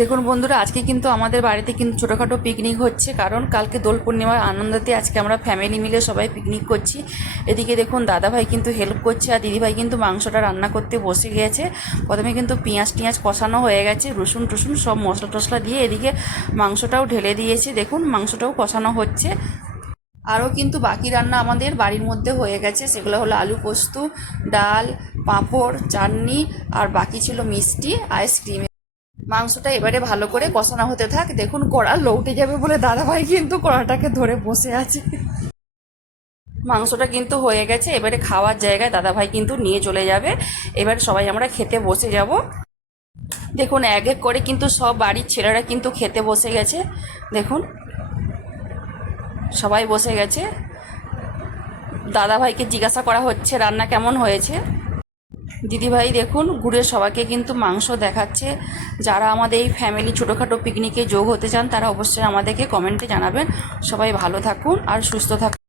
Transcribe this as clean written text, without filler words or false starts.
দেখুন বন্ধুরা, আজকে কিন্তু আমাদের বাড়িতে কিন্তু ছোটোখাটো পিকনিক হচ্ছে, কারণ কালকে দোল পূর্ণিমার আনন্দতে আজকে আমরা ফ্যামিলি মিলে সবাই পিকনিক করছি। এদিকে দেখুন দাদাভাই কিন্তু হেল্প করছে, আর দিদিভাই কিন্তু মাংসটা রান্না করতে বসে গিয়েছে। প্রথমে কিন্তু পেঁয়াজ টিয়াজ কষানো হয়ে গেছে, রসুন টসুন সব মশলা টশলা দিয়ে এদিকে মাংসটাও ঢেলে দিয়েছে। দেখুন মাংসটাও কষানো হচ্ছে। আরও কিন্তু বাকি রান্না আমাদের বাড়ির মধ্যে হয়ে গেছে, সেগুলো হলো আলু পোস্ত, ডাল, পাঁপড়, চাটনি, আর বাকি ছিল মিষ্টি, আইসক্রিম। মাংসটা এবারে ভালো করে কষানো হতে থাক। দেখুন কড়া লউটে যাবে বলে দাদাভাই কিন্তু কড়াটাকে ধরে বসে আছে। মাংসটা কিন্তু হয়ে গেছে, এবারে খাওয়ার জায়গায় দাদাভাই কিন্তু নিয়ে চলে যাবে। এবার সবাই আমরা খেতে বসে যাব। দেখুন এক এক করে কিন্তু সব বাড়ির ছেলেরা কিন্তু খেতে বসে গেছে। দেখুন সবাই বসে গেছে। দাদাভাইকে জিজ্ঞাসা করা হচ্ছে রান্না কেমন হয়েছে। দিদিভাই দেখুন ঘুরে সবাইকে কিন্তু মাংস দেখাচ্ছে। যারা আমাদের এই ফ্যামিলি ছোটোখাটো পিকনিকে যোগ হতে চান তারা অবশ্যই আমাদেরকে কমেন্টে জানাবেন। সবাই ভালো থাকুন আর সুস্থ থাকুন।